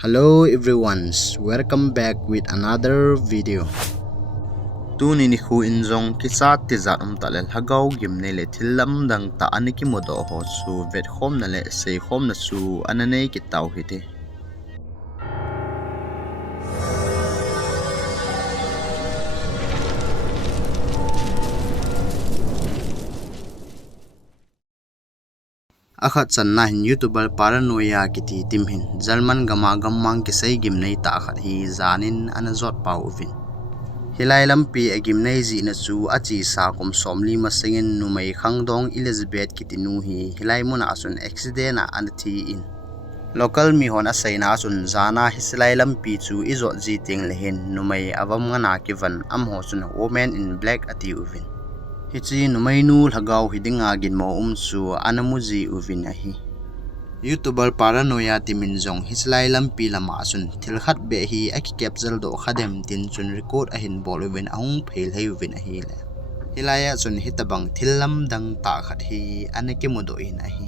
Hello everyone, welcome back with another video. Tuni ni khu injong kisat tizat talel lhagao gimne le thilam dang ta aniki modo ho su vet khom na le sei khom na su ananei kitau hite. Akhat channa hin YouTuber Paranoia kiti timhin German gama gammang kisai gimnei ta akhat hi zanin anazot pauvin. Hilai lampi agimnei zi na chu achi sa kom somli masengin numai khangdong Elizabeth kitinu hi hilai muna asun accident a anthi in. Local mi hon asai na asun zana hislai lampi chu izo ji ting lehin numai avam ngana kivan amho sun woman in black ati uvin. Hichi numai nu lhagao hidinga ginmo chu anamuji uvin ahi. YouTuber Paranoia timinjong hislai lampi lama asun thilkhat be hi aki capsule do khadem tin chun record ahin bol uvin ahung phail hei uvin ahi le. Hilaya chun hitabang thilam dang ta khat hi anake modo in ahi.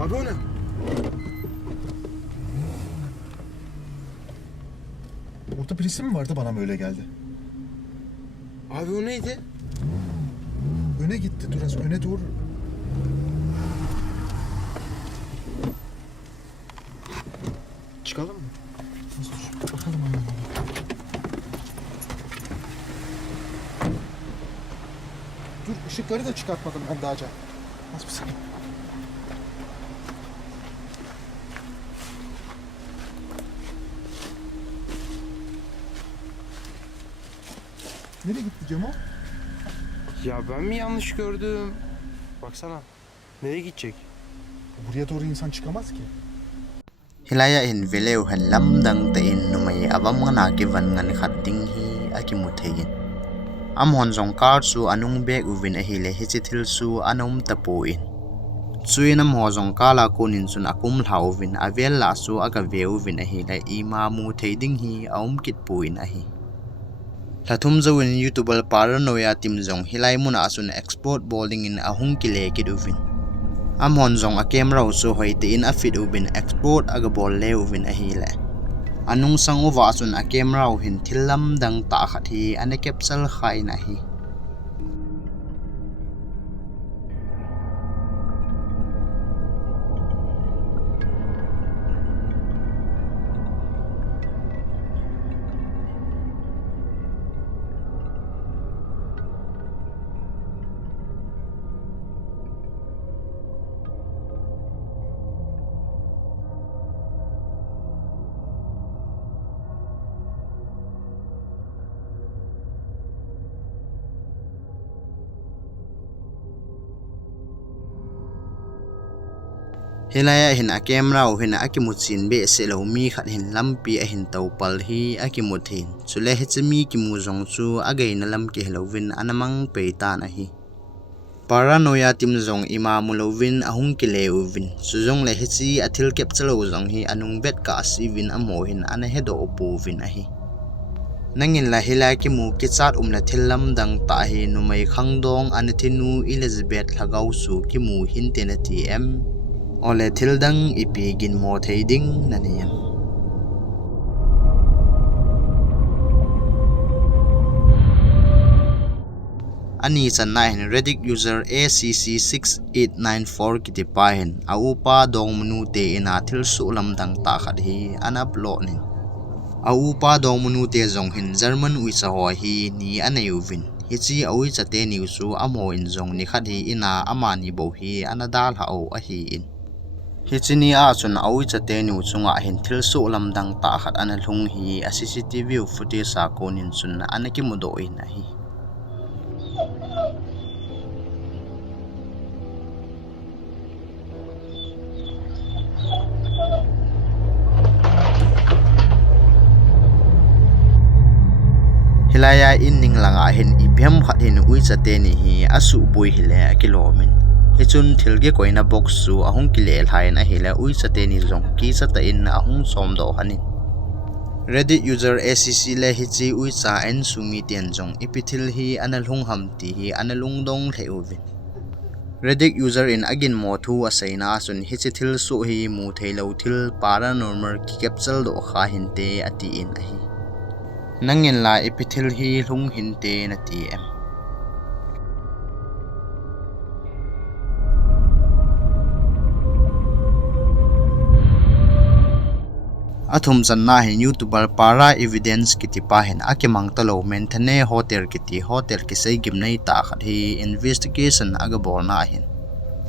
Abi o ne? Orada birisi mi vardı, bana mı öyle geldi? Abi o neydi? Öne gitti, dur az öne doğru. Çıkalım mı? Nasıl bakalım ayağına. Dur, ışıkları da çıkartmadım ben daha önce. Az bir saniye. Nereye gitti Cemo? Ya ben mi yanlış gördüm? Baksana. Nereye gidecek? Buraya doğru insan çıkamaz ki. Hilaya in veleu han lam dang ta in numai avam ngana kivan ngan khat ding hi akimuthegin. Amhon jong kar chu anung bek uvin ahi le hichithil su anum tapo in. Chuinam ho jong kala kunin chun akum hlavin avel la su aga veu vin ahi le ima mu theiding hi aum kit puin ahi. Lathum zawin YouTuber Paranoia tim jong hilai muna asun export bowling in ahung kile kiduvin. Amhon jong a camera chu hoite in a fit ubin export aga bol le uvin ahi le. Anung sang uwa asun a camera hin thilam dang ta khat hi ane capsule khai na hi. Hilaya hin a camera o hin akimutsin be selo mi khat hin lampi a hin tawpal hi akimuthin chule hechmi kimu jong chu agai na lam ki helovin anamang peitan a hi. Paranoia tim jong ima mulovin ahung kile uvin sujong le hechi athil capsule jong hi anung bet ka asivin amo hin ana hedo opuvin a hi. Nangin la hila kimu kichat umna thilam dang ta hi numai khangdong anathinu Elizabeth lhagao su kimu hintena tm ole thildang ipi gin mo theiding naniyam. Ani channa hin Reddit user ACC6894 kitipahin aupa dong menu te ina thil su lam dang ta khat hi anaplo nin. Aupa dong menu te jong hin German uicha ho hi ni anayuvin. Hichi awi chate ni su amo in jong ni khat hi ina amani bo hi anadal hao a hi in. Hichini a chun awi chate ni chunga hin thil su lam dang ta khat ana hlung hi a CCTV footage sa konin chun anaki mudo in a hi. Hilaya in ning langa hin iphem khat hin ui chate ni hi asu bui hile akilomin. Hichun thilge koina box su ahung kile hain a hila ui chate ni jong ki chata in ahung som do hanin. Reddit user ACC le hichi ui cha en sumi tian jong ipithil hi analhung ham ti hi analung dong theuvin. Reddit user in agin mo thu asaina sun hichithil su hi mu thailo thil paranormal ki capsule do kha hinte ati in ahi nangin la epithil hi hlung hinte na ti em athum channa hi youtuber para evidence kiti pahen akimang talo menthane hotel ki sei gimnei ta khat hi investigation aga borna hin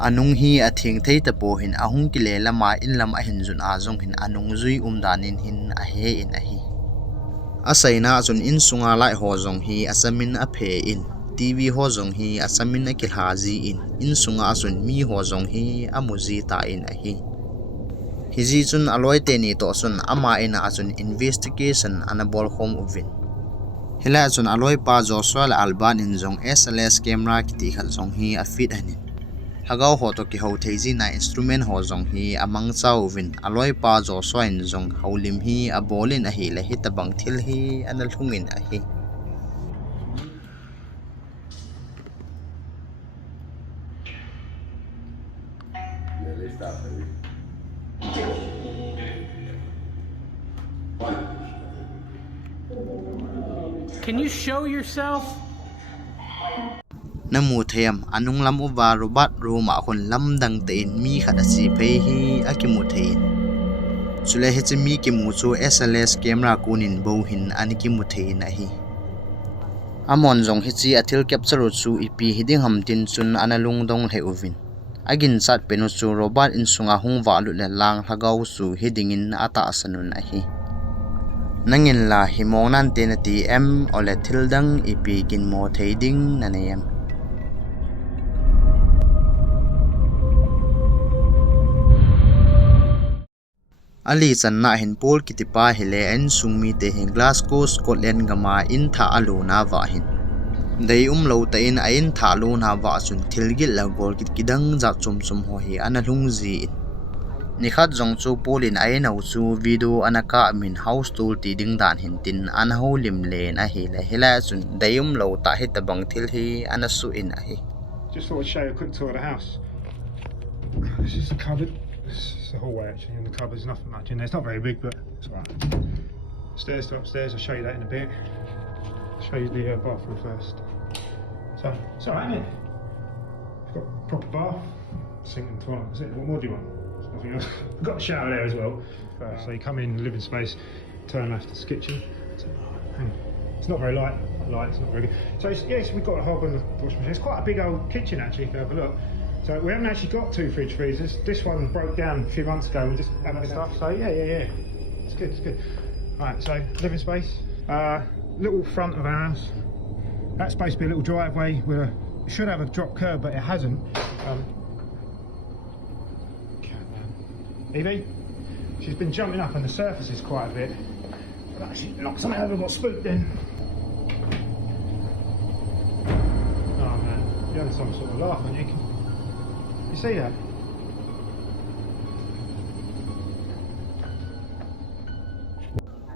anung hi athing thei ta po hin ahung ki le lama in lam a hin jun a jong hin anung zui danin hin a he in a hi asaina jun in sunga lai ho jong hi asamin a phe in tv ho jong hi asamin a ki haji in sunga jun mi ho jong hi amuji ta in a hi hiji chun aloi te ni to sun ama ina achun investigation anabol home uvin hila chun aloi pa Joshua Alban in jong SLS camera kiti khal jong hi a fit anin lhagao ho to ki ho theiji na instrument ho jong hi amang chau vin aloi pa Joshua in jong haulim hi a bolin a hi le hi tabang thil hi anal hungin a hi Can you show yourself? namu thayam anung lam uwa robot room a khon lam dang te in mi khada chi phei hi akimu thein chule he chi mi ki mu chu SLS camera kunin bo hin ani ki mu thein a hi amon jong hi chi athil capture chu ipi hiding ham tin chun analung dong he uvin agin chat penu chu robot in sunga hung wa lu le lang lhagau chu hidingin ata asanun a hi nangin la himonan te na ti em ole thildang ipi kin mo theiding nanayam ali channa hin pol kitipa hele en sungmi te hin Glasgow Scotland gama in tha aluna wa hin dei lo ta in a in tha lu na wa chun thilgil la gol kit kidang za chum ho hi analung ji ni khat jong chu polin ai no chu video anaka min house tool ti ding dan hin tin an ho lim le na hi le hela chun dei lo ta hi ta bang thil hi anasu in a hi Just thought I'd show you a quick tour of the house. This is the cupboard. This is the hallway actually, and the cupboard's nothing much in there. It's not very big, but it's alright. Stairs to upstairs, I'll show you that in a bit. I'll show you the bathroom first. So, it's alright, isn't it? It's got a proper bath, sink and toilet. That's it. What more do you want? There's nothing else. We've got a shower there as well. So you come in, living space, turn left, it's the kitchen. So, hang on. It's not very light, it's not very good. So yes, we've got a hob and the washing machine. It's quite a big old kitchen actually, if you have a look. So we haven't actually got 2 fridge freezers. This one broke down a few months ago. We just haven't got stuff. So yeah. It's good. Right, so living space. Little front of our house. That's supposed to be a little driveway. It should have a drop curb, but it hasn't. Evie, she's been jumping up on the surfaces quite a bit. But actually knocked something over, got spooked then. Oh man, you're having some sort of laugh, aren't you? You see that?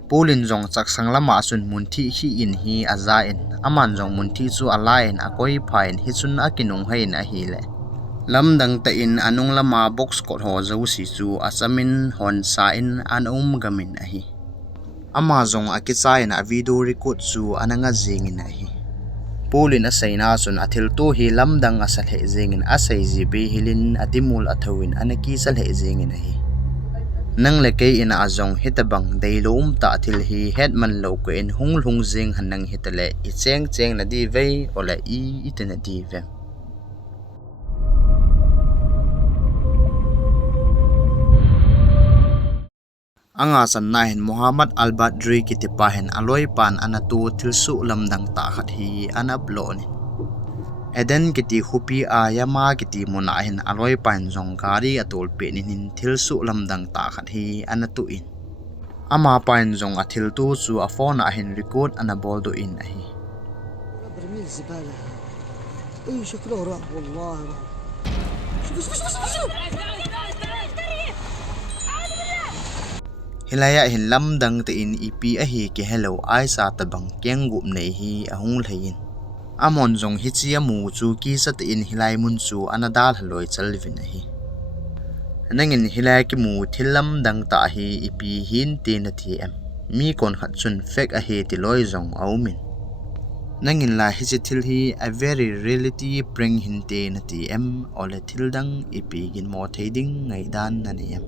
Polin jong chaksang lama sun munthi hi in hi aza in aman jong munthi chu alain akoi phain hi chun akinung hein a hi le lamdang ta in anung lama box kot ho zo si chu asamin hon sa in an gamin a hi ama jong akicha in a video record chu ananga jingin a hi Polin a saina sun athil to hi lamdang asal he jingin asai ji be hilin atimul athawin anaki sal he jingin a hi nang le ke in azong hitabang deilom ta athil hi headman lo ko in hunglung jing hanang hitale I cheng na di ve ola I itena di ve anga sanna hin Muhammad Al-Badri kitipahen aloi pan anatu thilsu lamdang ta khat hi anablo ni Eden kiti hupi ayama kiti muna hin aloi pan jong gari atol pe nin thilsu lamdang ta khat hi anatu in ama pan jong athil tu chu a phone a hin record anabol do in a hi برميل زبالة اي شكله رعب والله رعب شوف hilaya hin lamdang te in ipi a hi ke hello ai sa tabang kyang gup nei hi ahung lein amon jong hi chi amu chu ki sat in hilai mun chu anadal haloi chalvin a hi nangin hilai ki mu thilam dang ta hi ipi hin te na thi em mi kon khat chun fake a he ti loi jong aumin nangin la hi chi thil hi a very reality bring hin te na ti em ole thil dang ipi gin mo theiding ngai dan na ni em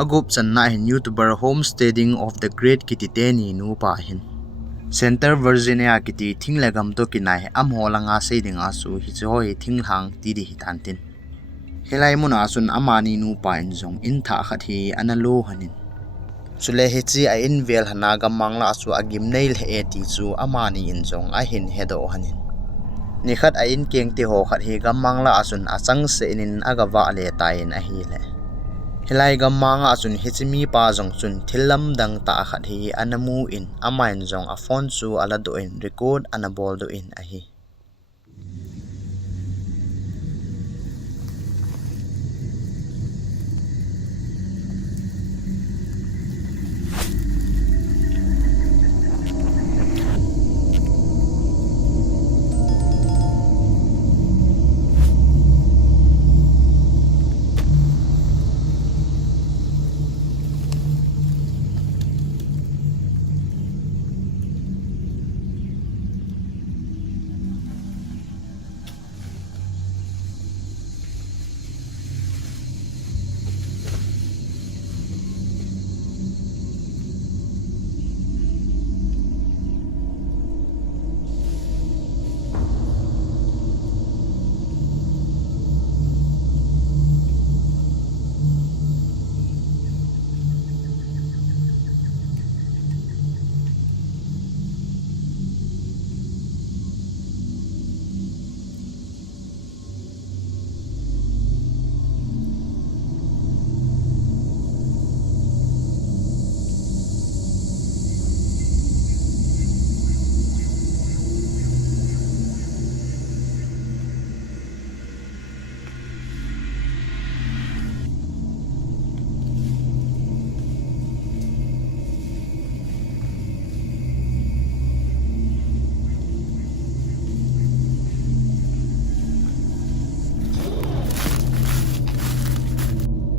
agup channa hin YouTuber homesteading of the great kititeni nu pa hin Center Virginia kiti thinglagam to kinai amholanga seidinga su hi choi thinghang ti di hitantin helai muna sun amani nu pa in jong in tha khat hi analo hanin chule hi chi a in vel hana ga mangla chu agim nail he ti chu amani in jong a hin hedo hanin ni khat a in keng ti ho khat hi ga mangla asun achang se inin agawa le ta in a hi le helai ga manga chun hichimi pa jong chun thilam dang ta khat hi anamu in amain jong a phone chu ala do in record anabol do in a hi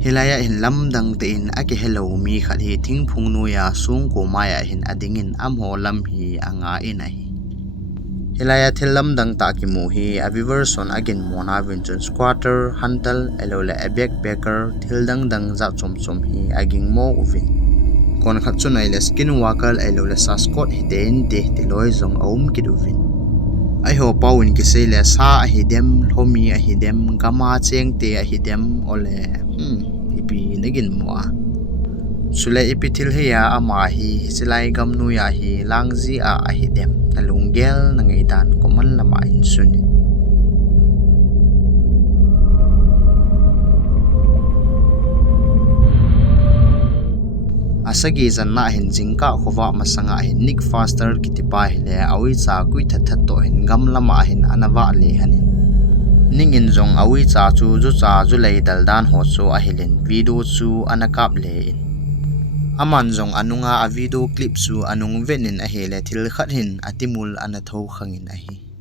hilaya hin lamdang te in ake hello mi khat hi thingphung nu ya sung ko maya hin adingin amho lam hi anga in a hi hilaya thilam dang ta ki mu hi a viverson again mona vinchon squatter hantal elole a backpacker thildang dang za chom chom hi aging mo uvin kon khat chun ai le skinwalker elole saskot hi den te ti loi zong aum ki duvin ai ho pawin ki sele sa a hi dem homi a hi dem gama cheng te a hi dem ole ipi nagin mo sule ipi thil heya ama hi hisilai gam nu ya hi langzi a hi dem nalunggel nangai dan koman lama in sunin asagi zanna hin jingka khowa masanga hin nick faster kitipa hele awi cha kui thathat to hin gam lama hin anawa le hanin ningin jong awi cha chu ju cha ju lei daldan ho chu a hilen video chu anakap le in aman jong anunga a video clip chu anung venin a hele thil khat hin atimul anatho khangin a hi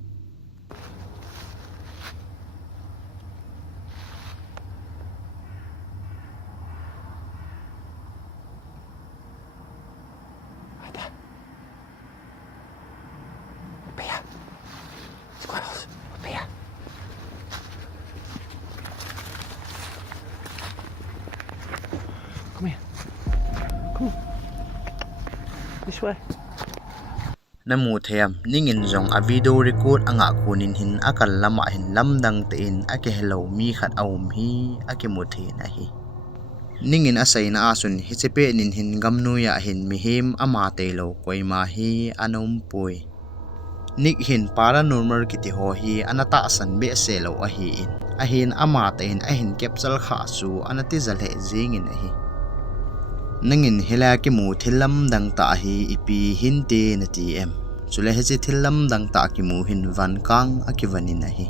Come here. Come on. This way. namu thayam ningin jong a video record anga kunin hin akal lama hin lamdang te in ake hello mi khat awum hi ake muthin a hi ningin asaina asun hichepe nin hin gamnu ya hin mihim ama teilo koima hi anom pui nik hin paranormal kiti ho hi anata asan be selo a hi in a hin ama te in a hin capsule kha su anati zalhe jingin a hi nangin hela ki mu thilam dang ta hi ipi hinte na ti em chule he chi thilam dang ta ki mu hin van kang akivanin a hi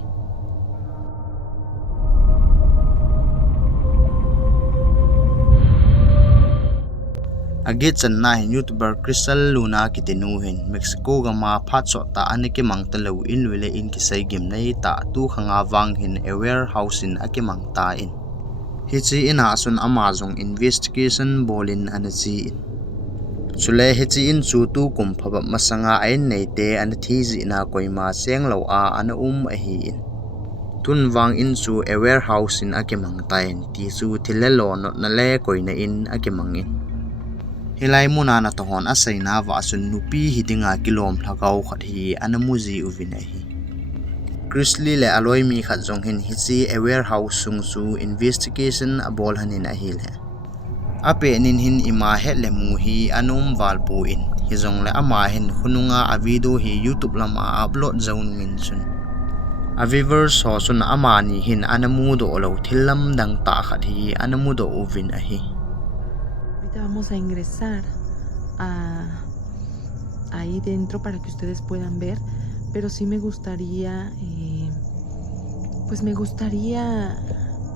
Agit chan na hin YouTuber Crystal Luna kitinu hin Mexico gama phat so ta anike mangta lo in wile in kisai gim nei ta tu khanga wang hin aware house in ake mangta in hichi ina sun amazon investigation bolin anachi in chule hichi in chu tu kum phaba masanga ain nei te an thi ji na koima seng lo a an a hi in tun wang in chu aware house in ake mangta in ti chu thilelo not na le koina in ake mangin hilai muna na tohon asai na wa sun nupi hidinga kilom lhagao khat hi anamuji uvin hi Chrisley le aloi mi khat jong hin hichi aware house sung chu investigation abol hanin a hil he ape nin hin ima he le mu hi anum walpu in hi jong le ama hin khununga a video hi YouTube lama upload zone min chun a viewers so sun ama ni hin anamu do lo thilam dang ta khat hi anamu do uvin a hi. Ahorita vamos a ingresar ahí dentro para que ustedes puedan ver, pero sí me gustaría, pues me gustaría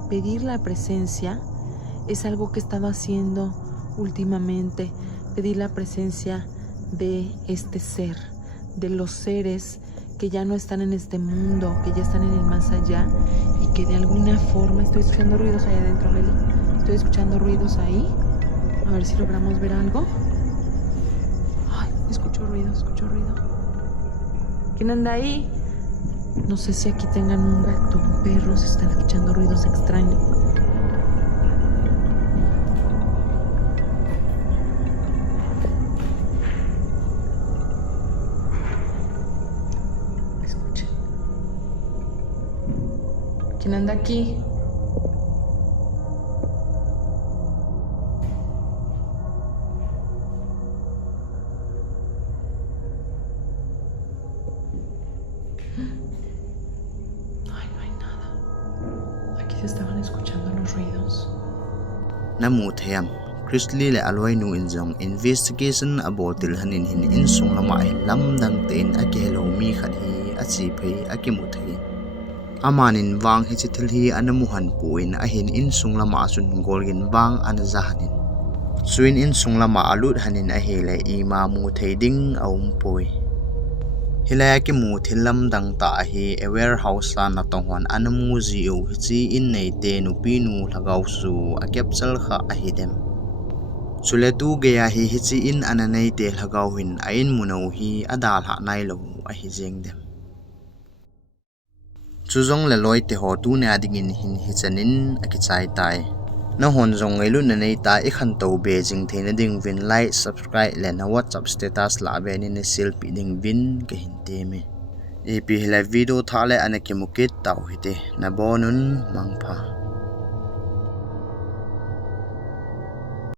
pedir la presencia. Es algo que he estado haciendo últimamente, pedir la presencia de este ser, de los seres que ya no están en este mundo, que ya están en el más allá y que de alguna forma, estoy escuchando ruidos ahí adentro, Meli, estoy escuchando ruidos ahí. A ver si logramos ver algo. Ay, escucho ruido, escucho ruido. ¿Quién anda ahí? No sé si aquí tengan un gato, un perro, se están escuchando ruidos extraños. Escuchen. ¿Quién anda aquí? Estaban escuchando los ruidos. Namu thayam Chrisley le aloi nu in jong investigation abotil hanin hin in sung lama hi lam dang ten akelo mi khat hi achi phei akimu thain amanin wang hi chithil hi anamu han puin a hin in sung lama sun golgin wang an zahanin suin in sung lama alut hanin a hele ima mu theiding aum poi hilaya ki mu thilam dang ta hi aware house la na tonghon anamu ji o hi in nei te nu pi nu lhagau su a capsule kha a hidem chule tu ge ya hi in ananei te lhagau hin a in muno hi adal ha nai lo a hi jeng dem chuzong le loi te ho tu ne adingin hin hi chanin a ki chai tai na hon jong ngailu na nei ta i khan to be jing theina ding vin like subscribe le na WhatsApp status la be ni sil pi ding vin ke hin te me e pi la video thale anake mukit taw hite na bonun mangpha